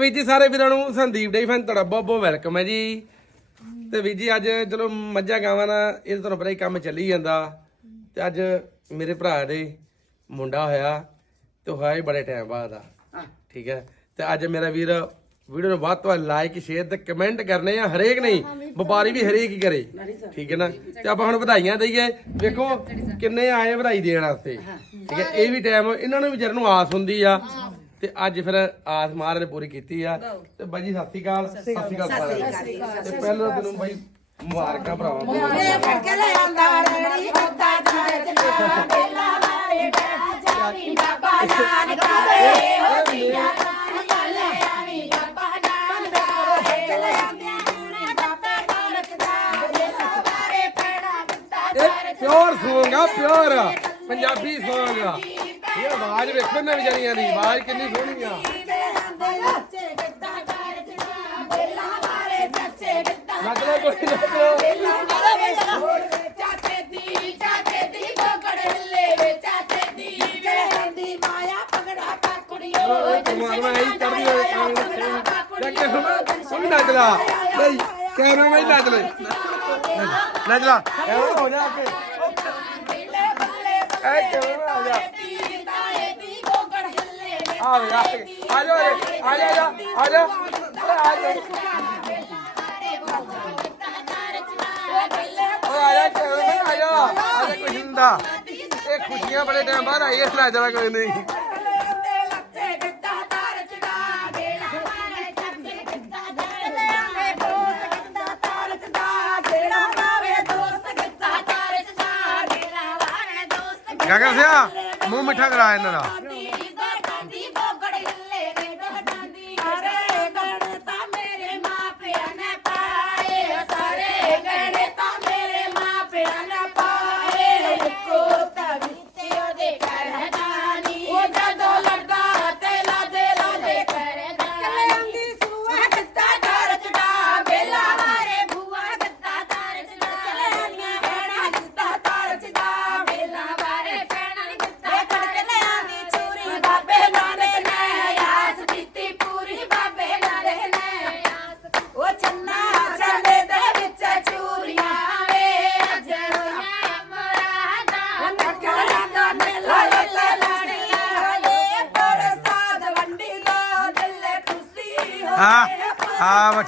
ਵੀਰ ਜੀ ਸਾਰੇ ਵੀਰਾਂ ਨੂੰ ਸੰਦੀਪ ਡੇ ਫੈਨ ਤੁਹਾਡਾ ਬਹੁਤ ਬਹੁਤ ਵੈਲਕਮ ਹੈ ਜੀ। ਤੇ ਵੀਰ ਜੀ ਅੱਜ ਚਲੋ ਮੱਝਾਂ ਗਾਵਾਂ ਦਾ ਇਹ ਤੁਹਾਨੂੰ ਪਤਾ ਹੀ ਕੰਮ ਚੱਲੀ ਜਾਂਦਾ। ਤੇ ਅੱਜ ਮੇਰੇ ਭਰਾ ਦੇ ਮੁੰਡਾ ਹੋਇਆ ਤੇ ਹੋਇਆ ਹੀ ਬੜੇ ਟਾਈਮ ਬਾਅਦ ਆ। ਠੀਕ ਹੈ? ਤੇ ਅੱਜ ਮੇਰਾ ਵੀਰ ਵੀਡੀਓ ਨੂੰ ਵੱਧ ਤੋਂ ਵੱਧ ਲਾਈਕ ਸ਼ੇਅਰ ਤੇ ਕਮੈਂਟ ਕਰਨੇ ਆ ਹਰੇਕ ਨਹੀਂ, ਵਪਾਰੀ ਵੀ ਹਰੇਕ ਹੀ ਕਰੇ। ਠੀਕ ਹੈ ਨਾ? ਤੇ ਆਪਾਂ ਹੁਣ ਵਧਾਈਆਂ ਦਈਏ। ਵੇਖੋ ਕਿੰਨੇ ਆਏ ਵਧਾਈ ਦੇਣ ਵਾਸਤੇ। ਠੀਕ ਹੈ? ਇਹ ਵੀ ਟਾਈਮ ਇਹਨਾਂ ਨੂੰ ਵਿਚਾਰ ਨੂੰ ਆਸ ਹੁੰਦੀ ਆ। ਤੇ ਅੱਜ ਫਿਰ ਆਸ ਮਹਾਰਾਜ ਨੇ ਪੂਰੀ ਕੀਤੀ ਆ। ਤੇ ਬਾਈ ਜੀ ਸਤਿ ਸ਼੍ਰੀ ਅਕਾਲ। ਸਤਿ ਸ਼੍ਰੀ ਅਕਾਲ। ਸਾਰਿਆਂ ਨੂੰ। ਤੇ ਪਹਿਲਾਂ ਤੈਨੂੰ ਬਾਈ ਮੁਬਾਰਕਾਂ ਭਰਾਵਾ ਇਹ ਪਿਓਰ ਸੌਂਗ ਆ ਪਿਓਰ ਪੰਜਾਬੀ ਸੌਂਗ ਆ। ਇਹ ਆਵਾਜ਼ ਵੇਖੋ ਨਾ ਵਿਚਾਰੀਆਂ ਦੀ ਆਵਾਜ਼ ਕਿੰਨੀ ਸੋਹਣੀ ਆ। ਨੱਚ ਲਓ ਕੋਈ ਨੱਚ ਇਹ ਕਰਦੀ ਹੋਏ ਕੰਮ ਲੈ ਕੇ ਹੁਣ ਸੁਣ ਨੱਚ ਲਾ। ਨਹੀਂ ਕੈਮਰਾ ਮੈਂ ਨੱਚ ਲੈ। ਨੱਚ ਲਾ। ਐਵੇਂ ਹੋ ਜਾ ਕੇ ਐ ਕੈਮਰਾ ਆ ਜਾ। ਆ ਵੇ ਆ ਜਾ ਆ ਜਾ ਆ ਜਾ ਆ ਜਾ ਆ ਜਾ ਓਏ, ਆ ਜਾ ਕੈਮਰਾ ਆ ਜਾ। ਆ ਜਾ, ਕੁਛ ਹੁੰਦਾ। ਇਹ ਖੁਸ਼ੀਆਂ ਬੜੇ ਟਾਈਮ ਬਾਅਦ ਆਈ ਇਸ ਲੈ ਜਰਾ ਕੋਈ ਨਹੀਂ। ਗਗਨ ਸਿਆ, ਮੂੰਹ ਮਿੱਠਾ ਕਰਾ ਇਹਨਾਂ ਦਾ। ਉਹ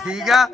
ਠੀਕ ਆ।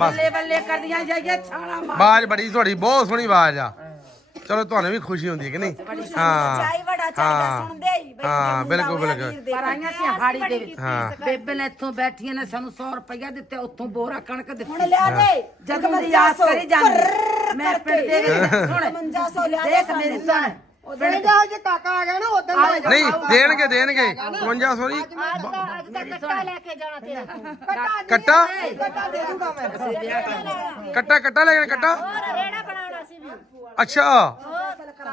ਬਸ। ਬੱਲੇ ਬੱਲੇ ਕਰਦੀਆਂ ਜਾਈਏ ਛਾਲਾ ਮਾਰ। ਆਵਾਜ਼ ਬੜੀ ਤੁਹਾਡੀ ਬਹੁਤ ਸੋਹਣੀ ਆਵਾਜ਼ ਆ। ਚਲੋ ਤੁਹਾਨੂੰ ਵੀ ਖੁਸ਼ੀ ਹੁੰਦੀ ਹੈ ਕਿ ਨਹੀਂ? ਹਾਂ ਚਾਈ ਬੜਾ ਚਾਹੀਦਾ। ਸੁਣਦੇ ਹੀ ਬਈ ਹਾਂ, ਬਿਲਕੁਲ, ਬਿਲਕੁਲ। ਦੇ ਪਰ ਆਈਆਂ ਸੀ ਹਾੜੀ ਦੇ ਵਿੱਚ। ਹਾਂ। ਬੇਬੇ ਨੇ ਇੱਥੋਂ ਬੈਠੀਆਂ ਨੇ ਸਾਨੂੰ 100 ਰੁਪਇਆ ਦਿੱਤੇ ਉੱਥੋਂ ਬੋਰਾ ਕਣਕ ਦਿੱਤੀ। ਹੁਣ ਲਿਆ ਦੇ। ਜਦੋਂ ਮੇਰੀ ਆਸ ਕਰੀ ਜਾਂਦੀ। ਮੈਂ ਪਿੰਡ ਦੇ ਵਿੱਚ ਸੁਣ। 5500 ਲਿਆ ਦੇ ਦੇਖ ਮੇਰੀ ਸੁਣ। ਪਿੰਡ ਜਾ ਜੇ ਕਾਕਾ ਆ ਗਿਆ ਨਾ ਉਦੋਂ ਨਹੀਂ ਦੇਣਗੇ ਦੇਣਗੇ। 55 ਸੋਰੀ ਕੱਟਾ ਲੈ ਕੇ ਜਾਣਾ ਤੇਰਾ। ਕੱਟਾ ਕੱਟਾ ਦੇ ਦੂੰਗਾ ਮੈਂ। ਕੱਟਾ ਕੱਟਾ ਲੈ ਕੇ ਕੱਟਾ? ਰੇੜਾ ਬਣਾਉਣਾ ਸੀ ਵੀ। ਅੱਛਾ। ਉਹ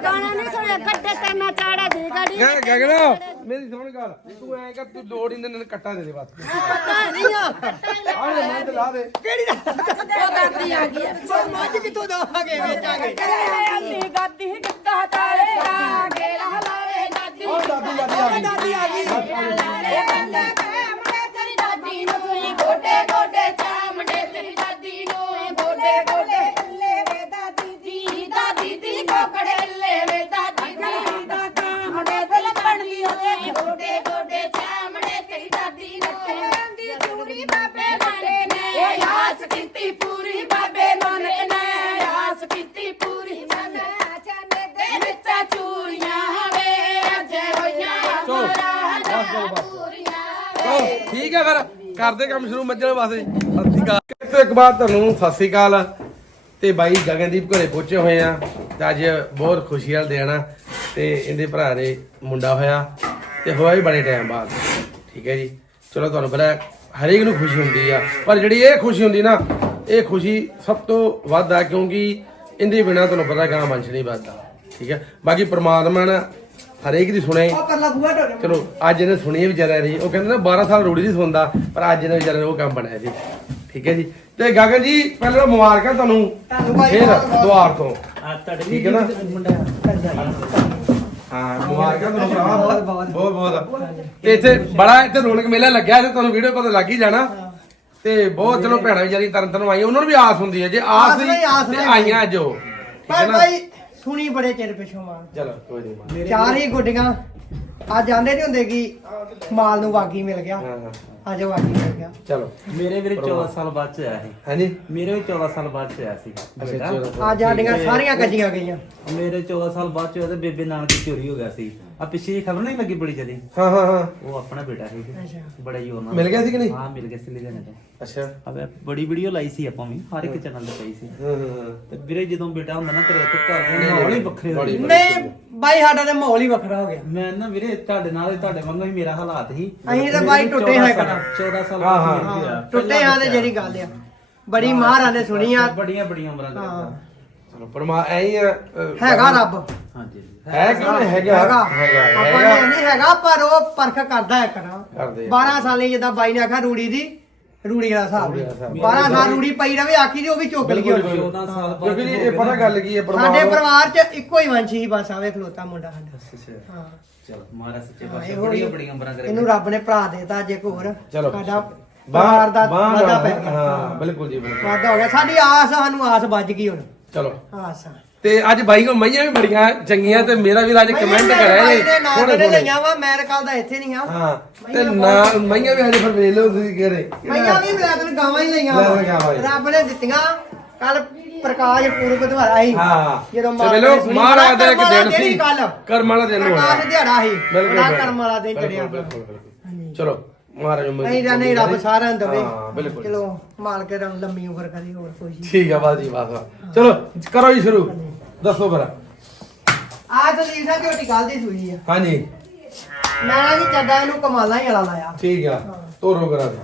ਗਾਣਾ ਨਹੀਂ ਸੁਣਿਆ ਕੱਟੇ ਕਰਨਾ ਚਾੜਾ ਦੀ ਗਾੜੀ। ਗ- ਗਗਨਾ ਮੇਰੀ ਸੁਣ ਗੱਲ ਤੂੰ ਐ ਕਰ ਤੂੰ ਲੋੜ ਹੀ ਨਹੀਂ ਕੱਟਾ ਦੇ ਦੇ ਬਸ। ਨਹੀਂ ਆ ਆਹ ਲੈ ਮੈਂ ਤੇ ਲਾ ਦੇ। ਉਹ ਕਰਦੀ ਆ? ਗਈ ਮੱਝ ਕਿੱਥੋਂ ਦਵਾਂਗੇ ਵੇਚਾਂਗੇ? ਗੱਦੀ ਕਿੱਦਾਂ ਤਾਲੇ ਗਾ ਗੇੜਾ ਲਾਲੇ ਦਾਦੀ ਕਰਦੇ ਕੰਮ ਸ਼ੁਰੂ ਮੱਝਣ ਵਾਸਤੇ। ਸਤਿ ਸ਼੍ਰੀ ਅਕਾਲ। ਤੇ ਇੱਕ ਵਾਰ ਤੁਹਾਨੂੰ ਸਤਿ ਸ਼੍ਰੀ ਅਕਾਲ। ਤੇ ਬਾਈ ਗਗਨਦੀਪ ਘਰੇ ਪਹੁੰਚੇ ਹੋਏ ਆ। ਤੇ ਅੱਜ ਬਹੁਤ ਖੁਸ਼ੀ ਵਾਲਾ ਦਿਨ ਆ ਤੇ ਇਹਦੇ ਭਰਾ ਦੇ ਮੁੰਡਾ ਹੋਇਆ। ਤੇ ਹੋਇਆ ਵੀ ਬੜੇ ਟਾਈਮ ਬਾਅਦ। ਠੀਕ ਹੈ ਜੀ। ਚਲੋ ਤੁਹਾਨੂੰ ਪਤਾ ਹਰੇਕ ਨੂੰ ਖੁਸ਼ੀ ਹੁੰਦੀ ਆ। ਪਰ ਜਿਹੜੀ ਇਹ ਖੁਸ਼ੀ ਹੁੰਦੀ ਨਾ, ਇਹ ਖੁਸ਼ੀ ਸਭ ਤੋਂ ਵੱਧ ਆ। ਕਿਉਂਕਿ ਇਹਦੇ ਬਿਨਾ ਤੁਹਾਨੂੰ ਪਤਾ ਗਾਂ ਵੰਸ਼ ਨਹੀਂ ਵੱਧਦਾ। ਠੀਕ ਹੈ। ਬਾਕੀ ਪਰਮਾਤਮਾ ਨੇ ਹਰੇਕ ਦੀ ਸੁਣੇ। ਉਹ ਕਰ ਲਾ ਬੂਆ ਢੋਲੇ ਚਲੋ ਅੱਜ ਇਹਨੇ ਸੁਣੀ ਵੀ ਜਰਾ ਰਹੀ ਉਹ ਕਹਿੰਦੇ ਨਾ 12 ਸਾਲ ਰੂੜੀ ਨਹੀਂ ਸੁਣਦਾ ਪਰ ਅੱਜ ਇਹਨੇ ਵਿਚਾਰੇ ਨੇ ਉਹ ਕੰਮ ਬਣਾਇਆ ਜੀ। ਠੀਕ ਹੈ ਜੀ? ਤੇ ਗਗਨ ਜੀ ਪਹਿਲਾਂ ਤਾਂ ਮੁਬਾਰਕਾਂ ਤੁਹਾਨੂੰ। ਫਿਰ ਬਹੁਤ ਬਹੁਤ। ਦੁਆਰ ਤੋਂ। ਠੀਕ ਹੈ ਨਾ? ਮੁੰਡਾ ਹਾਂ। ਮੁਬਾਰਕਾਂ ਤੁਹਾਨੂੰ ਭਰਾ। ਬਹੁਤ ਬਹੁਤ। ਬਹੁਤ ਤੇ ਇੱਥੇ ਬੜਾ ਇੱਥੇ ਰੌਣਕ ਮੇਲਾ ਲੱਗਿਆ ਤੇ ਤੁਹਾਨੂੰ ਵੀਡੀਓ ਪਤਾ ਲੱਗ ਹੀ ਜਾਣਾ। ਤੇ ਬਹੁਤ ਚਲੋ ਭੈਣਾਂ ਵਿਚਾਰੀ ਤਰਨ ਤਰਨ ਆਈਆਂ। ਉਹਨਾਂ ਨੂੰ ਵੀ ਆਸ ਹੁੰਦੀ ਹੈ। ਜੇ ਆਸ ਨਹੀਂ, ਤੇ। ਆਈਆਂ ਨਾ? ਭਾਈ ਸੁਣੀ ਬੜੇ ਚਿਰ ਪਿਛੋਂ ਮਾਂ। ਚਲੋ ਕੋਈ ਨਹੀਂ ਚਾਰ ਹੀ ਗੁੱਡੀਆਂ। ਅੱਜ ਆਂਦੇ ਨਹੀਂ ਹੁੰਦੇ ਕਿ ਮਾਲ ਨੂੰ ਵਾਗੀ ਮਿਲ ਗਿਆ। ਹਾਂ ਹਾਂ। ਅੱਜ ਵਾਗੀ ਮਿਲ ਗਿਆ। ਚਲੋ। ਮੇਰੇ ਵੀਰੇ 14 ਸਾਲ ਬਾਅਦ ਚ ਆਇਆ ਸੀ। ਹਾਂਜੀ। ਮੇਰੇ ਵੀ 14 ਸਾਲ ਬਾਅਦ ਚ ਆਇਆ ਸੀ। ਅੱਛਾ ਬੇਟਾ। ਚਲੋ। ਅੱਜ ਸਾਡੀਆਂ ਸਾਰੀਆਂ ਗੱਜੀਆਂ ਗਈਆਂ। ਮੇਰੇ 14 ਸਾਲ ਬਾਅਦ ਚ ਉਹਦੇ ਬੇਬੇ ਨਾਨਕੀ ਚੋਰੀ ਹੋ ਗਿਆ ਸੀ। ਆ ਪਿੱਛੇ ਜਿਹੀ ਖਬਰ ਨਹੀਂ ਲੱਗੀ ਬੜੀ ਜਦੀ? ਹਾਂ ਹਾਂ ਹਾਂ। ਉਹ ਆਪਣਾ ਬੇਟਾ ਸੀ। ਅੱਛਾ। ਬੜਾ ਹੀ ਉਹਨਾਂ ਮਿਲ ਗਿਆ ਸੀ ਕਿ ਨਹੀਂ? ਹਾਂ ਮਿਲ ਗਿਆ ਸੀ ਲੁਧਿਆਣੇ ਤੋਂ ਅੱਛਾ। ਅਬੇ ਬੜੀ ਵੀਡੀਓ ਲਾਈ ਸੀ ਆਪਾਂ ਵੀ ਹਰ ਇੱਕ ਚੈਨਲ ਤੇ ਪਈ ਸੀ। ਹਾਂ ਹਾਂ ਹਾਂ। ਤੇ ਵੀਰੇ ਜਦੋਂ ਬੇਟਾ ਹੁੰਦਾ ਨਾ ਤੇਰੇ ਤੇ ਘਰ ਦੇ ਮਾਹੌਲ ਹੀ ਵੱਖਰੇ ਹੋ ਜਾਂਦੇ ਨਹੀਂ ਬਾਈ ਸਾਡਾ ਤੇ ਮਾਹੌਲ ਹੀ ਵੱਖਰਾ ਹੋ ਗਿਆ। ਮੈਂ ਨਾ ਵੀਰੇ ਤੁਹਾਡੇ ਨਾਲ ਤੁਹਾਡੇ ਵਾਂਗੂ ਹੀ ਮੇਰਾ ਹਾਲਾਤ ਸੀ ਅਸੀਂ ਤਾਂ ਬਾਈ ਟੁੱਟੇ ਹੋਏ ਕਰਾਂ 14 ਸਾਲ ਹਾਂ, ਹਾਂ। ਮੇਰੀ। ਟੁੱਟੇ ਹਾਂ ਤੇ ਜਿਹੜੀ ਗੱਲ ਆ। ਬੜੀ ਮਹਾਰਾਜ ਨੇ ਸੁਣੀ ਆ। ਬੜੀਆਂ ਬੜੀਆਂ ਉਮਰਾਂ ਦੇ ਹਾਂ। ਚਲੋ ਪਰਮਾ ਐਂ ਹੈਗਾ ਰੱਬ। ਹਾਂਜੀ। ਹੈ ਕਿਉਂ ਨਹੀਂ? ਹੈਗਾ। ਹੈਗਾ। ਹੈਗਾ ਆਪਾਂ ਨਹੀਂ ਹੈਗਾ ਪਰ ਉਹ ਪਰਖ ਕਰਦਾ ਹੈ ਕਰਾਂ ਕਰਦੇ ਆ। 12 ਸਾਲੀ ਜਿੱਦਾਂ ਬਾਈ ਨੇ ਆਖਿਆ ਰੂੜੀ ਦੀ ਰੂੜੀ ਦਾ ਹਿਸਾਬ ਰੂੜੀ ਦਾ ਹਿਸਾਬ। 12 ਸਾਲ ਰੂੜੀ ਪਈ ਰਵੇ ਆਖੀ ਦੀ ਉਹ ਵੀ ਚੁੱਕ ਲਈ ਬਿਲਕੁਲ, ਹੁਣ। 14 ਸਾਲ ਬਾਅਦ ਕਿਉਂਕਿ ਇਹ ਪਤਾ ਗੱਲ ਕੀ ਹੈ ਸਾਡੇ ਪਰਮਾਤਮਾ ਪਰਿਵਾਰ 'ਚ ਇੱਕੋ ਹੀ ਵੰਸ਼ ਹੀ ਬਸ ਆਵੇ ਖਲੋਤਾ ਮੁੰਡਾ ਸਾਡਾ। ਹਾਂ। ਚਲੋ ਮਹਾਰਾਜ ਸੱਚੇ ਹਾਂ, ਪਾਤਸ਼ਾਹ ਇਹੋ ਹੀ- ਬੜੀਆਂ ਬੜੀਆਂ ਉਮਰਾਂ ਕਰੇ। ਇਹਨੂੰ ਰੱਬ ਨੇ ਭਰਾ ਦੇਤਾ ਜੇ ਹੋਰ। ਚਲੋ ਸਾਡਾ ਬਾਹਰ ਪਰਿਵਾਰ ਦਾ ਬਾਹਰ ਵਾਧਾ ਪੈ ਗਿਆ। ਹਾਂ ਬਿਲਕੁਲ ਜੀ ਬਿਲਕੁਲ। ਵਾਧਾ ਹੋ ਗਿਆ। ਸਾਡੀ ਆਸ ਸਾਨੂੰ ਆਸ ਵੱਜ ਗਈ ਹੁਣ। ਚਲੋ। ਆਸ ਆ। ਤੇ ਅੱਜ ਬਾਈ ਕੋ ਮਈਆਂ ਵੀ ਬੜੀਆਂ ਚੰਗੀਆਂ ਤੇ ਮੇਰਾ ਵੀ ਅੱਜ ਕਮੈਂਟ ਕਰਿਆ ਨਾਂ ਥੋੜੇ ਤੇ ਥੋੜੇ ਲਈਆਂ ਵਾ ਮੈਂ ਤਾਂ ਕੱਲ ਦਾ ਇੱਥੇ ਨਹੀਂ ਆ। ਹਾਂ ਤੇ ਨਾ ਮਈਆਂ ਵੀ ਹਜੇ ਫਿਰ ਵੇਖ ਲਓ ਤੁਸੀਂ ਕਿਹੜੇ। ਮਈਆਂ ਵੀ ਮੈਂ ਤੈਨੂੰ ਗਾਵਾਂ ਹੀ ਲਈਆਂ। ਰੱਬ ਨੇ ਦਿੱਤੀਆਂ। ਕੱਲ ਪ੍ਰਕਾਸ਼ ਪੁਰਬ ਦੁਆਰਾ ਸੀ ਹਾਂ। ਜਦੋਂ ਨੇ ਮਹਾਰਾਜ ਦਾ ਇੱਕ ਦਿਨ ਸੀ। ਕਰਮ ਵਾਲਾ ਦਿਨ ਹੋਣਾ। ਪ੍ਰਕਾਸ਼ ਦਿਹਾੜਾ ਸੀ ਬਿਲਕੁਲ। ਕਰਮ ਵਾਲਾ ਦਿਨ ਚੜਿਆ। ਚਲੋ ਮਹਾਰਾਜ ਨੂੰ ਨਹੀਂ ਨਹੀਂ ਰੱਬ ਸਾਰਿਆਂ ਨੂੰ ਦਵੇ। ਹਾਂ ਬਿਲਕੁਲ। ਚਲੋ ਮਾਲਕ ਦਾ ਲੰਮੀ ਉਮਰ ਕਰੇ ਹੋਰ ਕੋਈ ਠੀਕ ਆ ਬਾਜੀ ਵਾਹ ਚਲੋ ਕਰੋ ਜੀ ਸ਼ੁਰੂ। ਦੱਸੋ ਫਿਰ। ਆ ਦਲੀਪ ਸਾਹਿਬ ਝੋਟੀ ਕੱਲ ਦੀ ਸੂਈ ਆ। ਹਾਂਜੀ। ਮੈਂ ਨਾ ਜੀ ਚੱਡਾ ਇਹਨੂੰ ਕਮਾਲਾਂ ਹੀ ਵਾਲਾ ਲਾਇਆ। ਠੀਕ ਆ ਤੋਰੋ ਕਰਾ ਦੇ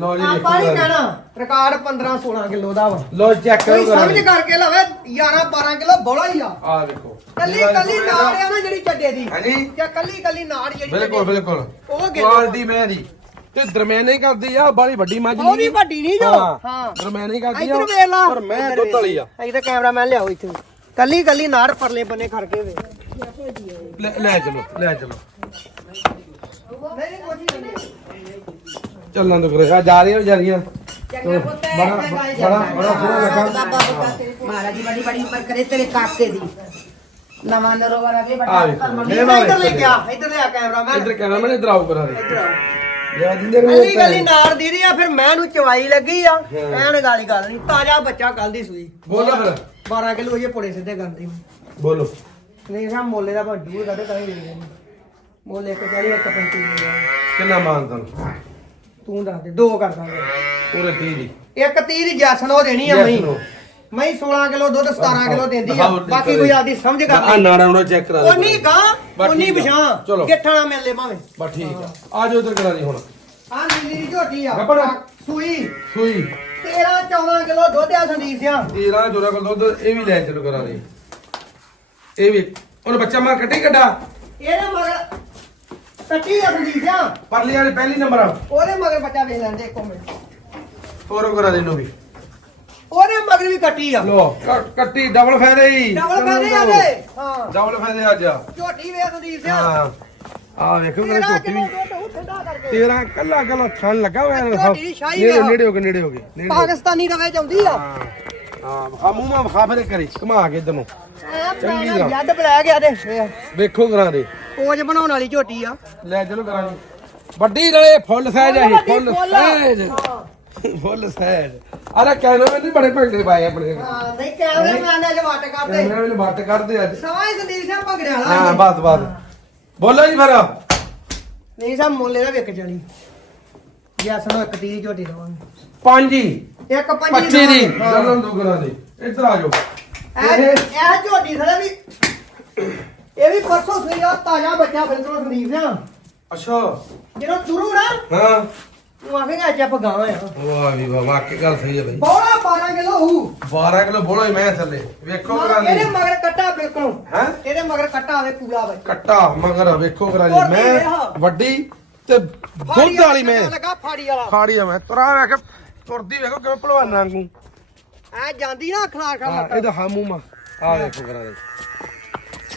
ਲਓ ਜੀ ਆਪਾਂ ਦੇਖੋ ਨਹੀਂ ਕਹਿਣਾ ਰਿਕਾਰਡ 15 16 ਕਿਲੋ ਦਾ ਵਾ। ਲਓ ਚੈੱਕ ਕਰੋ ਕੋਈ ਕਰਾ ਸਮਝ ਕਰਕੇ ਲਵੇ 11 12 ਕਿਲੋ ਬੋਲਾ ਹੀ ਆ। ਆ ਦੇਖੋ। ਕੱਲੀ ਕੱਲੀ ਨਾੜ ਆ ਨਾ ਜਿਹੜੀ ਚੱਡੇ ਦੀ। ਹਾਂਜੀ। ਜਾਂ ਕੱਲੀ ਕੱਲੀ ਨਾੜ ਜਿਹੜੀ ਬਿਲਕੁਲ ਚੱਡੇ ਦੀ। ਬਿਲਕੁਲ। ਉਹ ਗਿਣ ਕੁਆਲਿਟੀ ਮੈਂ ਦੀ ਤੇ ਦਰਮਿਆਨੇ ਹੀ ਕਰਦੀ ਆ ਬਾਲੀ ਵੱਡੀ ਮੱਝ ਉਹ ਵੀ ਵੱਡੀ ਨਹੀਂ ਜੋ? ਹਾਂ ਹਾਂ। ਦਰਮਿਆਨੇ ਹੀ ਕਰਦੀ ਆ ਇੱਧਰ ਵੇਖ ਲਾ। ਪਰ ਮੈਂ ਦੁੱਧ ਵਾਲੀ ਆ। ਇੱਧਰ ਕੈਮਰਾਮੈਨ ਲਿਆਓ ਇੱਥੇ। ਕੱਲੀ ਕੱਲੀ ਨਾੜ ਪਰਲੇ ਬੰਨੇ ਖੜ ਕੇ ਵੇ। ਲੈ ਲੈ ਚਲੋ ਲੈ ਚਲੋ। ਚੱਲਣ ਤੋਂ ਕਰੇਗਾ ਜਾ ਰਹੀਆਂ ਜਾ ਰਹੀਆਂ ਬੜਾ ਬੜਾ ਬੜਾ ਸੋਹਣਾ ਲੱਗਾ। ਮਹਾਰਾਜ ਜੀ ਬੜੀ ਬੜੀ ਉਮਰ ਕਰੇ ਤੇਰੇ ਕਾਕੇ ਦੀ। ਨਵਾਂ ਨਰੋਵਰ ਆ ਵੀ ਆ ਵੱਡਾ ਵੇਖੋ। ਕਰਮ ਇੱਧਰ ਲੈ ਇੱਧਰ ਕੇ ਆ ਇੱਧਰ ਲੈ ਆ ਕੈਮਰਾਮੈਨ ਇੱਧਰ ਕਹਿਣਾ ਮੈਂ ਇਧਰ ਆਓ ਕਰਾਂ ਦੇ। ਅਲੀ ਗਲੀ ਨਾਰ ਦੀਦੀ ਆ ਫਿਰ ਮੈਂ ਨੂੰ ਚਵਾਈ ਲੱਗੀ ਆ। ਐਨ ਗਾਲੀ ਗੱਲ ਨਹੀਂ ਤਾਜ਼ਾ ਬੱਚਾ ਕੱਲ ਦੀ ਸੂਈ। ਬੋਲੋ ਫਿਰ। 12 ਕਿਲੋ ਇਹ ਪੁੜੇ ਸਿੱਧੇ ਕਰਦੀ ਬੋਲੋ। ਨਹੀਂ ਸਾ ਮੋਲੇ ਦਾ ਪਰ ਦੂਰ ਕਦੇ ਕਦੇ ਦੇ ਮੋਲੇ ਇੱਕ ਚਾਲੀ ਇੱਕ ਪੈਂਤੀ ਦੇ ਦੇ। ਕਿੰਨਾ ਮਾਨ ਤਨ ਤੂੰ ਦੱਸ ਦੇ ਦੋ ਕਰ ਦਾਂਗੇ। ਪੂਰੇ 30 ਦੀ। ਇੱਕ 30 ਦੀ ਜੈਸਨ ਦੇਣੀ ਆ ਮਈ ਮਈ 16 ਕਿਲੋ ਦੁੱਧ 17 ਕਿਲੋ ਦਿੰਦੀ ਆ। ਬਾਕੀ ਕੋਈ ਆਦੀ ਸਮਝ ਆ ਕਰ ਨਾੜਾ ਨੂੰ ਚੈੱਕ ਕਰਾ ਦੇ ਉਨੀ ਗਾਂ ਬਸ ਉਨੀ ਆ। ਚਲੋ। ਗਿੱਠਾ ਨਾ ਮਿਲੇ ਭਾਵੇਂ। ਬਸ ਠੀਕ ਆ। ਆ ਜਾਓ ਉਧਰ ਕਰਾ ਦੀ ਹੁਣ। ਆ ਨੀਲੀ ਦੀ ਝੋਟੀ ਆ। ਸੂਈ। ਸੂਈ। 13 14 ਕਿਲੋ ਦੁੱਧ ਆ ਸੰਦੀਪ ਸਿਆ। 13 ਜੋਰਾ ਕੋਲ ਦੁੱਧ ਇਹ ਵੀ ਲੈ ਚਲੋ ਕਰਾ ਦੇ। ਇਹ ਵੀ। ਉਹਨੇ ਬੱਚਾ ਮਾਰ ਕੱਟੀ ਕੱਢਾ। ਇਹਦੇ ਮਗਰ ਕੱਟੀ ਆ ਸੰਦੀਪ ਸਿਆ। ਪਰਲੀ ਵਾਲੇ ਪਹਿਲੀ ਨੰਬਰ ਆ। ਉਹਦੇ ਮਗਰ ਬੱਚਾ ਵੇਖ ਲੈਂਦੇ ਇੱਕ ਮਿੰਟ। ਤੋਰੋ ਕਰਾ ਦੇ ਨੂੰ ਵੀ। ਉਹਦੇ ਮਗਰ ਵੀ ਕੱਟੀ ਆ। ਲੋ ਕੱਟੀ ਡਬਲ ਫਾਇਦੇ ਹੀ। ਡਬਲ ਪੈਦੇ ਆ ਦੇ ਹਾਂ। ਡਬਲ ਫਾਇਦੇ ਅੱਜ। ਝੋਟੀ ਵੇਖ ਸੰਦੀਪ ਸਿਆ। ਹਾਂ। ਆ ਵੇਖੋ ਮੇਰਾ 13 ਝੋਟੀ। ਵੀ ਤੇਰਾ ਕੱਲਾ ਕੱਲਾ ਥਣ ਲੱਗਾ ਹੋਇਆ ਨੇੜੇ। ਨੇੜੇ ਹੋ ਕੇ ਨੇੜੇ ਹੋ ਕੇ। ਪਾਕਿਸਤਾਨੀ ਰਵੇ ਚਾਉਂਦੀ ਆ। ਹਾਂ। ਹਾਂ ਮੂੰਹ ਮਾ ਵਿਖਾ ਫਿਰ ਕਰੀ ਘੁਮਾ ਕੇ ਇਧਰ ਨੂੰ। ਚੰਗੀ ਤਰ੍ਹਾਂ। ਯੱਦ ਬਲੈ ਗਿਆ ਦੇ ਵੇਖ, ਕਰਾ ਦੇ। ਪੋਜ ਬਣਾਉਣ ਵਾਲੀ ਝੋਟੀ ਆ। ਲੈ ਚਲੋ ਕਰਾਂ ਵੱਡੀ ਨਾਲੇ ਫੁੱਲ ਸਾਈਜ਼ ਆ ਵੱਡੀ ਫੁੱਲ। ਸਾਈਜ਼ ਫੁੱਲ ਸਾਈਜ਼ ਅਰੇ ਕੈਮਰੇ ਨਹੀਂ ਬੜੇ ਭੰਗੜੇ ਪਾਏ ਆਪਣੇ। ਹਾਂ ਨਹੀਂ ਕੈਮਰੇ ਮੈਨ ਨੇ ਜਵਾਟ ਕਰਦੇ। ਕੈਮਰੇ ਵਿੱਚ ਵੱਟ ਕੱਢਦੇ ਅੱਜ ਸਵਾਈ ਸੰਦੀਪ ਸਿੰਘ ਭਗੜਿਆ ਹਾਂ ਬਸ ਬਸ। ਬੋਲੋ ਜੀ ਫਿਰ। ਨਹੀਂ ਸਾ ਮੁੱਲੇ ਦਾ ਵਿਕ ਜਾਣੀ। ਜੈਸ ਨੂੰ ਇੱਕ ਤੀਹ ਝੋਟੀ ਦਵਾਂਗੇ। ਪੰਜ ਹੀ। ਇੱਕ ਪੰਜੀ 25 ਦੀ। ਹਾਂ। ਚੱਲਣ ਦੋ ਇੱਧਰ ਆ ਜਾਓ। ਇਹ ਇਹ ਝੋਟੀ ਥਲੇ ਵੀ ਇਹ ਵੀ ਪਰਸੋਂ ਸੂਈ ਆ ਤਾਜ਼ਾ ਬੱਚਾ ਬਿਲਕੁਲ ਸੰਦੀਪ ਸਿੰਘ ਅੱਛਾ। ਜਦੋਂ ਤੁਰੂ ਨਾ ਹਾਂ। ਤੂੰ ਆਖੇਗਾ ਅੱਜ ਆਪਾਂ ਗਾਵਾਂ ਆ। ਵਾਹ ਵੀ ਵਾਹ ਵਾਕਈ ਗੱਲ ਸਹੀ ਹੈ ਬਈ। ਬੋਲਾ 12 ਕਿਲੋ ਹੂ 12 ਕਿਲੋ ਬੋਲੋ ਹੀ ਮੈਂ ਥੱਲੇ। ਵੇਖੋ ਕਰਾ ਇਹਦੇ ਦੇ ਮਗਰ ਕੱਟਾ ਬਿਲਕੁਲ। ਹੈਂ? ਇਹਦੇ ਮਗਰ ਕੱਟਾ ਆਵੇ ਪੂਰਾ ਵੇ ਕੱਟਾ ਮਗਰ ਵੇਖੋ ਕਰਾ ਹੋਰ ਜੀ ਨਹੀਂ ਮੈਂ ਰਿਹਾ। ਵੱਡੀ ਤੇ ਦੁੱਧ ਵਾਲੀ ਮੈਂ। ਲੱਗਾ ਫਾੜੀ ਵਾਲਾ। ਖਾੜੀ ਆ ਮੈਂ। ਤੁਰਾ ਵੇਖ ਤੁਰਦੀ ਵੇਖੋ ਕਿਵੇਂ ਭਲਵਾਨਾਂ ਵਾਂਗੂ। ਐ ਜਾਂਦੀ ਨਾ ਖਲਾ ਖਲਾ ਹਾਂ, ਇਹਦਾ ਹਾਮੂ ਮਾ। ਆ ਵੇਖੋ ਕਰਾ ਦੇ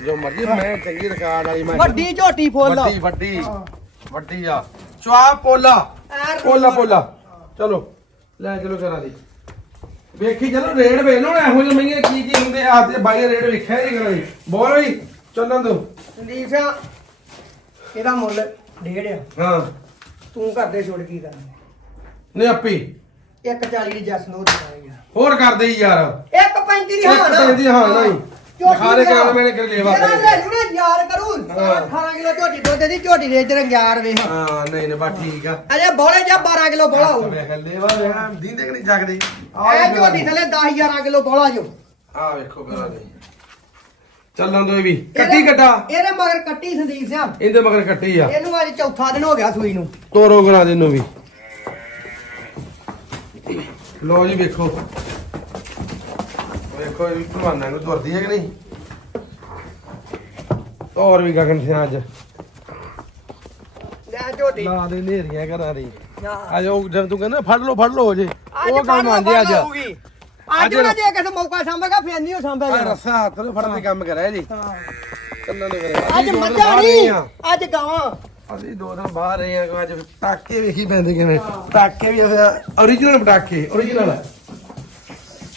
ਜੋ ਮਰਜ਼ੀ ਮੈਂ ਚੰਗੀ ਰਿਕਾਰਡ ਵਾਲੀ ਮੈਂ ਵੱਡੀ ਝੋਟੀ ਫੁੱਲ। ਵੱਡੀ ਵੱਡੀ ਵੱਡੀ ਆ। ਚਵਾ ਪੋਲਾ। ਪੋਲਾ ਪੋਲਾ। ਚਲੋ ਲੈ ਚਲੋ ਕਰਾ ਦੀ। ਵੇਖੀ ਚਲੋ ਰੇਡ ਵੇਖ ਲਓ ਇਹੋ ਜਿਹੇ ਮਹੀਨੇ ਕੀ ਕੀ ਹੁੰਦੇ ਆ ਤੇ ਬਾਈ ਰੇਡ ਵੇਖਿਆ ਨਹੀਂ ਕਰਾ ਦੀ ਬੋਲ ਵੀ ਚੱਲਣ ਦੋ। ਸੰਦੀਪ ਸਿੰਘ ਇਹਦਾ ਮੁੱਲ ਡੇਢ ਆ। ਹਾਂ। ਤੂੰ ਘਰ ਦੇ ਛੋੜ ਕੀ ਕਰਨਾ? ਨੇ ਆਪੀ। 140 ਦੀ ਜਸ ਨੂੰ ਦੇਣਾ ਯਾਰ ਹੋਰ ਕਰਦੇ ਹੀ ਯਾਰ। 135 ਦੀ ਹਾਂ ਨਾ ਪੈਂਦੀ ਹਾਂ ਨਹੀਂ। ਮੈਨੇ ਕਰ ਲੇਵਾ ਇਹਦਾ ਲੈ ਜੂ ਨਾ ਯਾਰ ਕਰੂ। ਹਾਂ। 18 ਕਿਲੋ ਝੋਟੀ ਦੁੱਧ ਦੀ ਝੋਟੀ ਦੇ ਇਧਰ ਯਾਰ ਵੇਖ ਹਾਂ ਨਹੀਂ ਨਹੀਂ ਬਸ ਠੀਕ ਆ। ਅਜੇ ਬੋਲੇ ਜਾਂ 12 ਕਿਲੋ ਬੋਲਾ ਹੋਊ? ਵੇਖ ਲੇਵਾ ਵੇਖ ਦੀਂਦੇ ਕਿ ਨਹੀਂ ਜਗਦੇ? ਇਹ ਝੋਟੀ ਥਲੇ 10 11 ਕਿਲੋ ਬੋਲਾ ਜੋ। ਆ ਵੇਖੋ ਕਰਾ ਦੇ ਚੱਲਣ ਦੋ ਵੀ। ਕੱਟੀ ਕੱਟਾ? ਇਹਦੇ ਮਗਰ ਕੱਟੀ ਸੰਦੀਪ ਸਿੰਘ ਇਹਦੇ ਮਗਰ ਕੱਟੀ ਆ। ਇਹਨੂੰ ਅੱਜ ਚੌਥਾ ਦਿਨ ਹੋ ਗਿਆ ਸੂਈ ਨੂੰ। ਤੋਰੋ ਕਰਾ ਦੇ ਨੂੰ ਵੀ। ਲੋ ਜੀ ਵੇਖੋ। ਵੇਖੋ ਇਹ ਵੀ ਭਲਵਾਨਾਂ ਨੂੰ ਤੁਰਦੀ ਹੈ ਕਿ ਨਹੀਂ? ਹੋਰ ਵੀ ਗਗਨ ਸਿੰਘ ਅੱਜ। ਲੈ ਝੋਟੀ। ਲਾ ਦੇ ਨੇਰੀਆਂ ਘਰਾਂ ਦੀ। ਅੱਜ ਉਹ ਜਦ ਤੂੰ ਕਹਿੰਦਾ ਫੜ ਲੋ ਫੜ ਲੋ ਹੋ ਜੇ ਉਹ ਕੰਮ ਆਂਦੇ ਅੱਜ। ਅੱਜ ਨਾ ਜੇ ਕਿਸੇ ਮੌਕਾ ਸਾਂਭੇਗਾ ਫੇਰ ਨਹੀਂ ਉਹ ਸਾਂਭੇਗਾ। ਰਸਾ ਹੱਥ ਨੂੰ ਫੜਨ ਦੇ ਕੰਮ ਕਰਿਆ ਜੀ। ਹਾਂ। ਕੰਨਾਂ ਨੇ ਕਰਿਆ ਅੱਜ ਅਸੀਂ ਮੱਝਾਂ ਨਹੀਂ। ਅੱਜ ਗਾਵਾਂ। ਅਸੀਂ ਦੋ ਦਿਨ ਬਾਹਰ ਰਹੇ ਆ ਅੱਜ ਪਟਾਕੇ ਵੇਖੀ ਪੈਂਦੇ ਕਿਵੇਂ। ਪਟਾਕੇ ਵੀ origignal ਪਟਾਕੇ origignal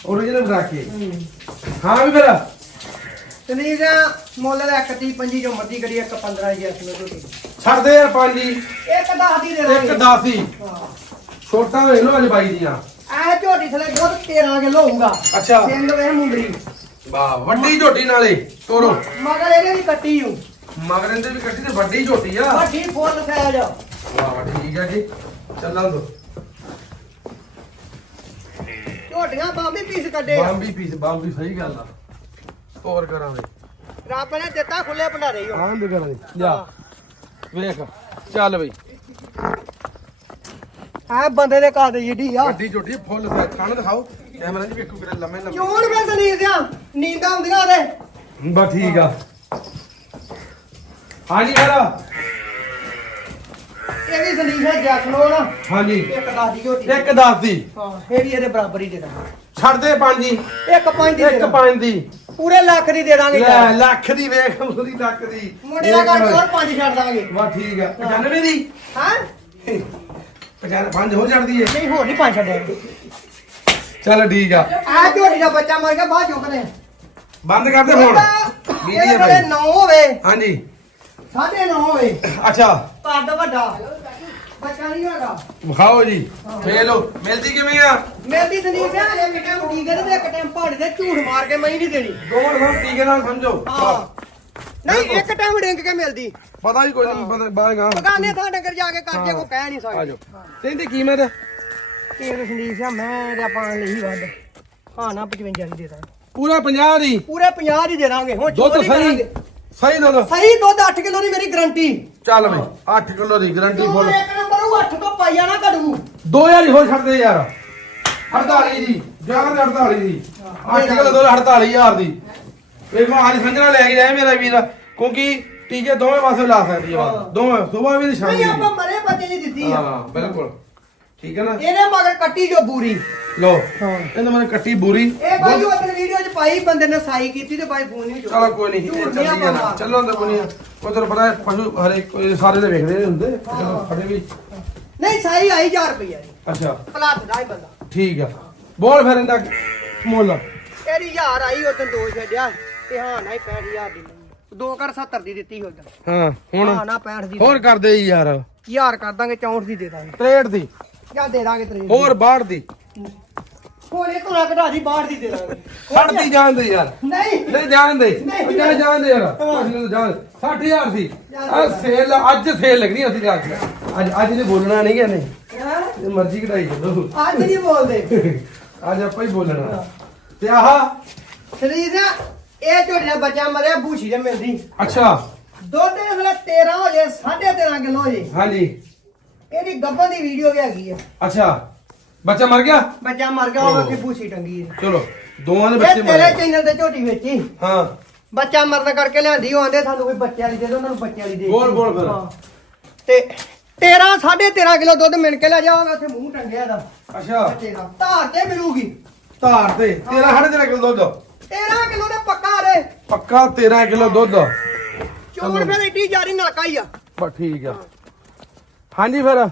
origignal ਪਟਾਕੇ ਹਾਂ। ਵੀ ਫਿਰ। ਸੰਦੀਪ ਦਾ ਮੁੱਲ ਦਾ 31 25 ਜੋ ਮਰਜ਼ੀ ਕਰੀ ਇੱਕ 15 ਜੀ ਅਸੀਂ ਝੋਟੀ ਛੱਡਦੇ ਯਾਰ ਪੰਜ। ਹੀ ਇੱਕ 10 ਦੀ ਦੇ ਇੱਕ ਦਾਂਗੇ। 10 ਹੀ। ਹਾਂ। ਛੋਟਾ ਵੇਖ ਲਓ ਅੱਜ ਬਾਈ ਦੀਆਂ। ਇਹ ਝੋਟੀ ਥਲੇ ਦੁੱਧ 13 ਕਿਲੋ ਹੋਊਗਾ। ਅੱਛਾ। ਸਿੰਘ ਵੇ ਮੁੰਦਰੀ। ਵਾਹ ਵੱਡੀ ਝੋਟੀ ਨਾਲੇ। ਤੋਰੋ ਮਗਰ ਇਹਦੇ ਵੀ ਕੱਟੀ ਹੂੰ ਮਗਰ ਇਹਦੇ ਵੀ ਕੱਟੀ ਤੇ ਵੱਡੀ ਝੋਟੀ ਆ। ਵੱਡੀ ਫੁੱਲ ਸਾਈਜ਼ ਵਾਹ ਠੀਕ ਆ ਜੀ। ਚੱਲਾਂ ਦੋ। ਝੋਟੀਆਂ ਬਾਂਬੀ ਪੀਸ ਕੱਢੇ ਆ। ਬਾਂਬੀ ਪੀਸ ਬਾਂਬੀ ਸਹੀ ਗੱਲ ਆ। ਹੋਰ ਕਰਾਂਗੇ ਰੱਬ ਨੇ ਦਿੱਤਾ ਖੁੱਲੇ ਭੰਡਾਰੇ ਹੀ ਹੋ ਆਂ ਦੇ ਕਰਾਂਗੇ ਜਾ ਵੇਖ ਚੱਲ ਬਈ। ਆ ਬੰਦੇ ਦੇ ਘਰ ਦੀ ਜਿੱਡੀ ਆ। ਵੱਡੀ ਝੋਟੀ ਫੁੱਲ ਸਾ ਖਾਣ ਦਿਖਾਓ। ਕੈਮਰਾ ਜੀ ਵੇਖੋ ਕਿਹੜੇ ਲੰਮੇ ਲੰਮੇ। ਚੋਣ ਸੰਦੀਪ ਦਿਆਂ ਨੀਂਦਾਂ ਹੁੰਦੀਆਂ ਉਹਦੇ। ਬਸ ਠੀਕ ਆ। ਹਾਂਜੀ ਫਿਰ ਇਹ ਵੀ ਸੰਦੀਪ ਹੈ ਜਸਨੋ ਨਾ ਹਾਂਜੀ। ਇੱਕ ਦਸ ਦੀ ਝੋਟੀ ਇੱਕ 10 ਦੀ। ਹਾਂ ਇਹ ਵੀ ਇਹਦੇ ਬਰਾਬਰ ਹੀ ਦੇ ਦਾਂਗੇ। ਛੱਡ ਦੇ ਪੰਜ ਦੀ ਇੱਕ ਪੰਜ ਦੀ ਦੇ ਇੱਕ ਦਾਂਗੇ। ਪੰਜ ਦੀ। ਪੂਰੇ ਲੱਖ ਦੀ ਦੇ ਦਾਂਗੇ ਲੈ ਯਾਰ। ਲੱਖ ਦੀ ਵੇਖ ਉਹਦੀ ਲੱਖ ਦੀ। ਮੁੰਡੇ ਦਾ ਘਰ ਹੋਰ ਪੰਜ। ਛੱਡ ਦਾਂਗੇ। ਵਾ ਠੀਕ ਆ। 95 ਦੀ? ਹਾਂ। 50 ਪੰਜ ਹੋ ਜਾਂਦੀ ਏ। ਨਹੀਂ ਹੋਰ ਨਹੀਂ ਪੰਜ ਛੱਡਾਂਗੇ ਚੱਲ ਠੀਕ ਆ। ਆ ਝੋਟੀ ਦਾ ਬੱਚਾ ਮਰ ਗਿਆ ਬਾਅਦ ਚੁੱਕਦੇ ਬੰਦ ਕਰ ਦੇ ਭਾਈ 9 ਹੋਵੇ। ਹਾਂਜੀ। 9.5 ਹੋਵੇ। ਅੱਛਾ। ਵੱਡਾ। ਬੱਚਾ ਨਹੀਂ ਹੈਗਾ ਵਿਖਾਓ ਜੀ। ਵੇਖ ਲਓ ਮਿਲਦੀ ਕਿਵੇਂ ਆ? ਮੇਰੀ ਸੰਦੀਪ ਆ ਇੱਕ ਟਾਈਮ ਟੀਕੇ ਤੇ ਇੱਕ ਟਾਈਮ ਪਹਾੜੀ ਤੇ ਝੂਠ ਮਾਰ ਕੇ ਮੈਂ ਨਹੀਂ ਦੇਣੀ। ਦੋਵਾਂ ਨੂੰ ਟੀਕੇ ਨਾਲ ਸਮਝੋ। ਹਾਂ। ਨਹੀਂ ਇੱਕ ਟਾਈਮ ਡਿੰਗ ਕੇ ਮਿਲਦੀ। ਪਤਾ ਹੀ ਕੋਈ ਨਹੀਂ ਬਾਹਰ ਪਕਾਨੇ ਥਾਂ ਡੰਗਰ ਜਾ ਕੇ ਕਰਜੇ ਕੋ ਕਹਿ ਨਹੀਂ ਆ ਸਕਦੇ ਤੇ ਇਹਦੀ ਕੀਮਤ? ਤੇਰੇ ਸੰਦੀਪ ਆ ਮੈਂ ਤੇ ਆਪਾਂ ਲਈ ਵੱਧ। ਹਾਂ ਨਾ 55 ਦੀ ਦੇ ਪੂਰਾ 50 ਦੀ? ਪੂਰੇ 50 ਦੀ ਦੇ ਦਾਂਗੇ। ਹੁਣ ਦੁੱਧ ਚੋਰੀ ਸਹੀ। ਕਰਾਂਗੇ। ਸਹੀ ਦੁੱਧ ਸਹੀ ਦੁੱਧ 8 ਕਿਲੋ ਦੀ ਮੇਰੀ ਗਰੰਟੀ। ਚੱਲ ਬਈ 8 ਕਿਲੋ ਦੀ ਗਾਰੰਟੀ ਫੁੱਲ। ਇੱਕ ਨੰਬਰ ਉਹ 8 ਤੋਂ ਪਾਈਆ ਨਾ ਕੜੂ। 2000 ਹੀ ਹੋਰ ਛੱਡ ਦੇ ਯਾਰ। 48 ਦੀ ਜਾਨ 48 ਦੀ। 8 ਕਿਲੋ ਦੁੱਧ 48000 ਦੀ। ਵੇਖੋ ਅੱਜ ਸੰਜਣਾ ਲੈ ਕੇ ਜਾਏ ਮੇਰਾ ਵੀਰ ਕਿਉਂਕਿ ਟੀਕੇ ਦੋਵੇਂ ਪਾਸੇ ਲਾ ਸਕਦੀ ਆ। ਦੋਵੇਂ ਸੁਬਾਹ ਵੀ ਸ਼ਾਮ ਨਹੀਂ ਵੀ ਆਪਾਂ ਮਰੇ ਬੱਚੇ ਦੀ ਦਿੱਤੀ ਆ। ਹਾਂ ਬਿਲਕੁਲ। ਠੀਕ ਹੈ ਨਾ? ਇਹਦੇ ਮਗਰ ਕੱਟੀ ਜੋ ਬੂਰੀ। ਲੋ ਹਾਂ। ਇਹਨੇ ਮੈਨੂੰ ਕੱਟੀ ਬੂਰੀ। ਇਹ ਬਾਈ ਉਹ ਆਪਣੀ ਵੀਡੀਓ 'ਚ ਪਾਈ ਬੰਦੇ ਨੇ ਸਾਈ ਕੀਤੀ ਤੇ ਬਾਈ ਫੋਨ ਨਹੀਂ ਚਲੋ ਕੋਈ ਨਹੀਂ ਚੱਲੀ ਜਾਣਾ ਚੱਲੋ ਅੰਦਰ ਕੋਈ ਨਹੀਂ। ਉਹ ਤੈਨੂੰ ਪਤਾ ਹੈ ਪਸ਼ੂ ਹਰੇ ਕੋਈ ਸਾਰੇ ਦੇ ਵੇਖਦੇ ਨਹੀਂ ਹੁੰਦੇ। ਚਲੋ ਸਾਡੇ ਵੀ। ਨਹੀਂ ਸਾਈ ਆਈ 1000 ਰੁਪਈਆ ਦੀ ਅੱਛਾ। ਪਲਾਟ ਦਾ ਹੀ ਬੰਦਾ। ਠੀਕ ਆ। ਬੋਲ ਫਿਰ ਇਹਦਾ। ਮੁੱਲ। ਇਹਦੀ 1000 ਆਈ ਉਦੋਂ ਦੋ ਛੱਡਿਆ। ਤੇ ਹਾਂ ਨਾ ਹੀ 65000 ਦੀ ਲਈ ਦੋ ਕਰ 70 ਦੀ ਦਿੱਤੀ ਉਦੋਂ। ਹਾਂ ਹਾਂ ਹੁਣ ਨਾ 65 ਦੀ ਹੋਰ ਕਰ ਦੇ ਯਾਰ। 1000 ਕਰ ਦਾਂਗੇ 64 ਦੀ ਦੇ ਦਾਂਗੇ। 63 ਦੀ। ਜਾਂ ਦੇ ਦਾਂਗੇ ਤੇਰੇ ਹੋਰ 62 ਦੀ। ਇਹ ਤੋਂ ਘਟਾ ਦੀ 62 ਦੀ ਦੇ ਦਾਂਗੇ। ਛੱਡਦੀ ਜਾਣ ਦੇ ਯਾਰ। ਨਹੀਂ। ਨਹੀਂ ਜਾਣ ਦੇ। ਨਹੀਂ। ਜਾਣ ਦੇ ਯਾਰ। ਜਾਣ 60000 ਦੀ। ਆ ਸੇਲ ਅੱਜ ਸੇਲ ਲੱਗਣੀ ਅਸੀਂ ਅੱਜ। ਅੱਜ ਅੱਜ ਨੇ ਬੋਲਣਾ ਨਹੀਂ ਕਿ ਨਹੀਂ ਹੈਂ? ਇਹ ਮਰਜ਼ੀ ਕਢਾਈ ਚੱਲੋ ਅੱਜ ਨਹੀਂ ਬੋਲਦੇ। ਅੱਜ ਆਪਾਂ ਹੀ ਬੋਲਣਾ। ਤੇ ਆਹ? ਸਰੀਰ ਇਹ ਝੋਟੀਆਂ ਬੱਚਾ ਮਰਿਆ ਬੂਛੀ ਦੇ ਮਿਲਦੀ। ਅੱਛਾ। ਦੁੱਧ ਦੇ ਵੇਲੇ 13 ਹੋ ਜੇ 13.5 ਕਿਲੋ ਹੋ ਜੇ। ਹਾਂਜੀ। ਇਹਦੀ ਗੱਭਣ ਦੀ ਵੀਡੀਓ ਵੀ ਹੈਗੀ ਆ। ਅੱਛਾ ਬੱਚਾ ਮਰ ਗਿਆ? ਬੱਚਾ ਮਰ ਗਿਆ ਹੋਵੇ ਕਿ ਬੂਛੀ ਟੰਗੀ ਹੈ ਚਲੋ ਦੋਵਾਂ ਦੇ ਬੱਚੇ ਇਹ ਮਰ ਤੇਰੇ ਗਏ। ਚੈਨਲ ਤੇ ਝੋਟੀ ਵੇਚੀ। ਹਾਂ। ਬੱਚਾ ਮਰਨ ਕਰਕੇ ਲਿਆਂਦੀ ਉਹ ਆਂਦੇ ਸਾਨੂੰ ਕੋਈ ਬੱਚੇ ਵਾਲੀ ਦੇ ਦਿਓ ਉਹਨਾਂ ਨੂੰ ਬੱਚੇ ਵਾਲੀ ਦੇ ਬੋਲ, ਬੋਲ ਫਿਰ। ਹਾਂ। ਤੇ 13 13.5 ਕਿਲੋ ਦੁੱਧ ਮਿਣ ਕੇ ਲੈ ਜਾਵਾਂਗੇ ਉੱਥੇ ਮੂੰਹ ਟੰਗਿਆ ਦਾ ਅੱਛਾ। ਬੱਚੇ ਦਾ ਧਾਰ ਤੇ ਮਿਲੂਗੀ। ਧਾਰ ਤੇ। ਤੇਰਾ ਸਾਢੇ ਤੇਰਾ ਕਿਲੋ ਦੁੱਧ। 13 ਕਿਲੋ ਦੇ ਪੱਕਾ ਰੇ ਪੱਕਾ 13 ਕਿਲੋ ਦੁੱਧ। ਚੋਣ ਫਿਰ ਏਡੀ ਜਾਰੀ ਨਲਕਾ ਹੀ ਆ। ਬਸ ਠੀਕ ਆ। ਹਾਂਜੀ ਫਿਰ।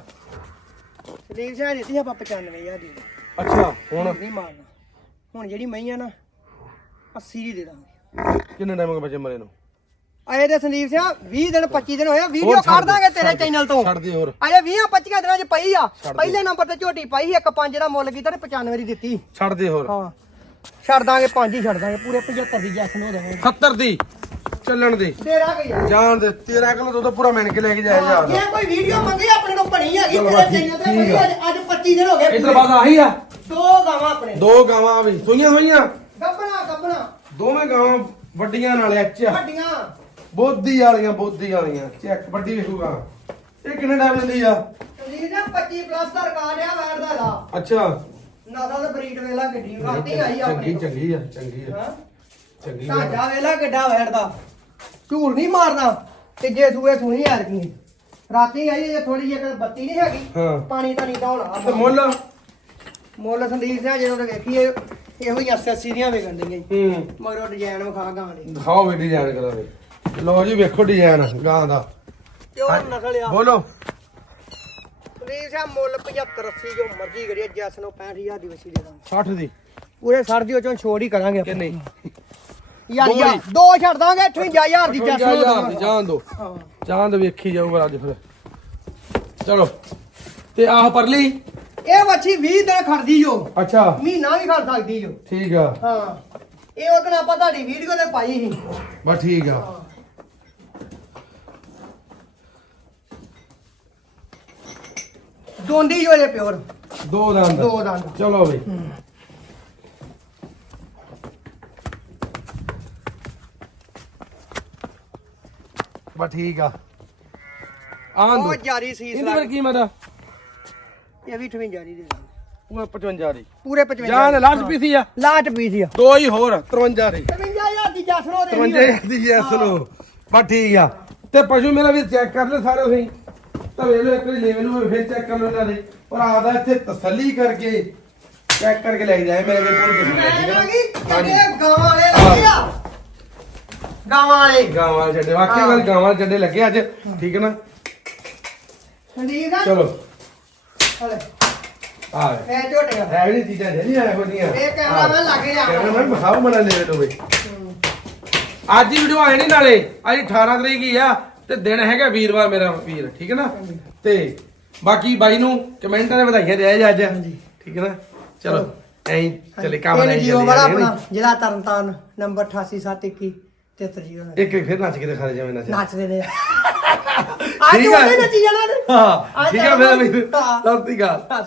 ਸਲੀਪ ਸਿੰਘ ਦਿੱਤੀ ਆਪਾਂ 95000 ਦੀ। ਅੱਛਾ ਹੁਣ? ਨਹੀਂ ਮਾਰਨਾ। ਹੁਣ ਜਿਹੜੀ ਮਈ ਆ ਨਾ 80 ਦੀ ਦੇ ਦਾਂਗੇ। ਕਿੰਨੇ ਟਾਈਮ ਹੋ ਗਿਆ ਬੱਚੇ ਮਰੇ ਨੂੰ? ਆਏ ਦੇ ਸੰਦੀਪ ਸਿੰਘ 20 ਦਿਨ 25 ਦਿਨ ਹੋਇਆ ਵੀਡੀਓ ਹੋਰ ਛੱਡ ਕੱਢ ਦਾਂਗੇ ਤੇਰੇ ਛੱਡ ਦੇ, ਚੈਨਲ ਤੋਂ। ਛੱਡ ਦੇ ਹੋਰ। ਅਜੇ 20 25 ਦਿਨਾਂ ਚ ਪਈ ਆ। ਛੱਡ ਦੇ। ਪਹਿਲੇ ਨੰਬਰ ਤੇ ਝੋਟੀ ਪਾਈ ਇੱਕ ਪੰਜ ਦਾ ਮੁੱਲ ਕੀਤਾ ਤੇ 95 ਦੀ ਦਿੱਤੀ। ਛੱਡ ਦੇ ਹੋਰ। ਹਾਂ। ਛੱਡ ਦਾਂਗੇ ਪੰਜ ਹੀ ਛੱਡ ਦਾਂਗੇ ਪੂਰੇ 75 ਦੀ ਜੈਸਨ ਹੋ ਜਾਵਾਂਗੇ 70 ਦੀ? ਚੱਲਣ ਦੇ। ਤੇਰਾ ਕੀ ਯਾਰ ਜਾਣ ਦੇ 13 ਕਿਲੋ ਦੁੱਧ ਪੂਰਾ ਮਿਣ ਕੇ ਲੈ ਕੇ ਜਾਇਆ ਜਾ ਜੇ ਕੋਈ ਵੀਡੀਓ ਮੰਗੀ ਆਪਣੇ ਕੋਲ ਬਣੀ ਹੈਗੀ ਚਲੋ ਤੇਰੇ ਬਸ ਚੈਨਲ ਤੇ ਠੀਕ ਪਈ ਆ। ਅੱਜ ਅੱਜ 25 ਦਿਨ ਹੋ ਗਏ। ਇਧਰ ਬਾਦ ਆਹੀ ਆ। ਦੋ ਗਾਵਾਂ ਆਪਣੇ। ਦੋ ਗਾਵਾਂ ਵੀ ਸੂਈਆਂ ਹੋਈਆਂ? ਗੱਬਣਾ ਗੱਬਣਾ ਦੋਵੇਂ ਗਾਵਾਂ ਵੱਡੀਆਂ ਨਾਲ ਐਚ ਵੱਡੀਆਂ। ਬੋਧੀ ਵਾਲੀਆਂ ਬੋਧੀ ਵਾਲੀਆਂ। ਚੈੱਕ ਵੱਡੀ ਵੇਖੂਗਾ ਇਹ ਕਿੰਨੇ ਟਾਈਮ ਲੈਂਦੀ ਆ? ਸੰਦੀਪ ਦਾ 25 ਪਲੱਸ ਦਾ ਰਿਕਾਰਡ ਆ ਵੈਰ ਦਾ ਦਾ ਅੱਛਾ। ਨਸਲ ਦੇ ਬਰੀਡ ਵੇਲਾ ਗੱਡੀ ਰਾਤੀ ਆਈ ਚੰਗੀ ਆਪਣੀ ਚੰਗੀ ਆ ਚੰਗੀ ਆ। ਹਾਂ। ਚੰਗੀ ਢਾਂਚਾ ਵੇਲਾ ਝੂੜ ਨਹੀਂ ਮਾਰਦਾ ਤੇ ਜੇ ਸੂਏ ਸੁਣੀ ਯਾਰ ਕੀ ਰਾਤੀ ਆਈ ਜੇ ਥੋੜੀ ਜਿਹੀ ਬੱਤੀ ਨਹੀਂ ਹੈਗੀ। ਹਾਂ। ਪਾਣੀ ਤਾਂ ਨਹੀਂ ਤੇ ਢੋਣਾ ਮੁੱਲ? ਮੁੱਲ ਸੰਦੀਪ ਸਿੰਘ ਜਦੋਂ ਤੇ ਵੇਖੀਏ ਇਹੋ ਹੀ 80 ਦੀਆਂ ਵਿਕਣ ਦੀਆਂ ਜੀ। ਹੂੰ। ਮਗਰੋਂ ਡਿਜ਼ਾਈਨ ਵਿਖਾ ਗਾਂ ਦੇ। ਦਿਖਾਓ ਵੀ ਡਿਜ਼ਾਈਨ ਕਰਾਵੇ। ਲਓ ਜੀ ਵੇਖੋ ਡਿਜ਼ਾਈਨ ਗਾਂ ਦਾ। ਤੇ ਉਹ ਨਸਲ ਆ। ਬੋਲੋ। ਸੰਦੀਪ ਸਿੰਘ ਮੁੱਲ 75 80 ਜੋ ਮਰਜ਼ੀ ਕਰੀਏ ਜੈਸ ਨੂੰ 65000 ਦੀ ਵਸੀ ਦੇ ਦਾਂਗੇ। 60 ਦੀ। ਪੂਰੇ ਸਰ ਦੀ ਉਹ ਚੋਂ ਛੋੜ ਹੀ ਕਰਾਂਗੇ ਕਿ ਨਹੀਂ? ਯਾਰ ਦੋ ਯਾਰ। ਦੋ ਛੱਡ ਦਾਂਗੇ 58000 ਦੀ ਜੈਸ ਨੂੰ ਜਾਣ ਦੇਵਾਂਗੇ। ਜਾਣ ਦੋ। ਜਾਣ ਦੋ ਵੇਖੀ ਜਾਊਗਾ ਅੱਜ ਫਿਰ। ਚਲੋ। ਤੇ ਆਹ ਪਰਲੀ? ਇਹ ਵੱਛੀ 20 ਦਿਨ ਖੜਦੀ ਜੋ। ਅੱਛਾ। ਮਹੀਨਾ ਵੀ ਖੜ ਸਕਦੀ ਜੋ। ਠੀਕ ਆ। ਹਾਂ। ਇਹ ਉਹਦਨ ਆਪਾਂ ਤੁਹਾਡੀ ਵੀਡੀਓ ਤੇ ਪਾਈ ਸੀ। ਬਸ ਠੀਕ ਆ। ਦੋਂਦੀ ਜੋ ਜੇ ਪਿਓਰ। ਦੋ ਦੰਦ। ਦੋ ਦੰਦ। ਚਲੋ ਬਈ ਬਸ ਠੀਕ ਆ। ਆਂ ਦੋ। ਉਹ ਜਾਰੀ ਸੀਸ ਇਹਦੀ ਲੱਗ ਕੀ ਮਤਾ? ਇਹ ਵੀ 58 ਦੀ ਦੇ ਦਾਂਗੇ। ਉਹ 55 ਦੀ। ਪੂਰੇ 55 ਜਾਨ ਲਾਸਟ ਪੀਸੀ ਆ। ਲਾਟ ਪੀਸ ਆ। ਦੋ ਹੀ ਹੋਰ 53 ਦੀ। 55000 ਦੀ ਜੈਸ ਨੂੰ 53 ਦੀ ਯੈਸ ਲੋ ਬਸ ਠੀਕ ਆ। ਤੇ ਪਸ਼ੂ ਮੇਰਾ ਵੀ ਚੈੱਕ ਕਰ ਲੈ ਸਾਰੇ ਤੁਸੀਂ। ਤਾਂ ਵੇਖ ਲਓ ਇੱਕ ਵਾਰੀ ਲੈਵਲ ਨੂੰ ਫਿਰ ਚੈੱਕ ਕਰ ਲਓ ਇਹਨਾਂ ਦੇ। ਪਰ ਆਦਾ ਇੱਥੇ ਤਸੱਲੀ ਕਰਕੇ ਚੈੱਕ ਕਰਕੇ ਲੈ ਕੇ ਜਾਏ ਮੇਰੇ ਕੋਲ। ਕੋਈ ਪਸ਼ੂ ਮੈਂ ਠੀਕ ਨਾ ਹਾਂਜੀ ਗਾਵਾਂ ਵਾਲੇ ਲੱਗੇ ਆ। ਗਾਵਾਂ ਵਾਲੇ। ਗਾਵਾਂ ਵਾਲੇ ਚੱਡੇ ਵਾਕਈ ਗੱਲ ਗਾਵਾਂ ਵਾਲੇ ਚੱਡੇ ਲੱਗੇ ਅੱਜ। ਠੀਕ ਹੈ ਨਾ? ਸੰਦੀਪ? ਦਾ ਚਲੋ। ਹਲੇ। ਆ ਇਹ ਝੋਟੀਆਂ। ਹੈ ਵੀ ਨਹੀਂ ਚੀਜ਼ਾਂ ਜਿਹੜੀਆਂ ਇਹੋ ਜੀਆਂ ਇਹ ਕੈਮਰਾਮੈਨ ਲੱਗੇ ਆ। ਕੈਮਰਾਮੈਨ ਬਖਾਓ ਮਣਾ ਲੈ ਲਓ ਬਈ ਅੱਜ ਹੀ ਵੀਡੀਓ ਆਏ ਨਹੀਂ ਨਾਲੇ। ਅੱਜ 18 ਤਰੀਕ ਹੀ ਆ ਤੇ ਦਿਨ ਹੈਗਾ ਵੀਰਵਾਰ ਮੇਰਾ ਵੀਰ। ਠੀਕ ਹੈ ਨਾ? ਤੇ ਬਾਕੀ ਬਾਈ ਨੂੰ ਕਮੈਂਟਾਂ ਦੇ ਵਧਾਈਆਂ ਦੇ ਜੀ ਅੱਜ। ਠੀਕ ਹੈ ਨਾ? ਚਲੋ। ਐਂ ਚਲੇ ਕੰਮ ਇਹ ਨਹੀਂ ਜੀਓ ਵਾਲਾ ਆਪਣਾ ਜ਼ਿਲ੍ਹਾ ਤਰਨਤਾਰਨ ਨੰਬਰ 88721 7309 ਇੱਕ ਇੱਕ ਫਿਰ ਨੱਚ ਕੇ ਦਿਖਾ ਦੇ ਜਿਵੇਂ ਨੱਚ ਨੱਚਦੇ ਨੇ। ਆ। ਉਹਦੇ ਨੱਚੀ ਜਾਣਾ ਨੇ ਹਾਂ ਠੀਕ ਹੈ ਫਿਰ ਹਾਂ। ਵੀਰ ਸਤਿ ਸ਼੍ਰੀ ਅਕਾਲ।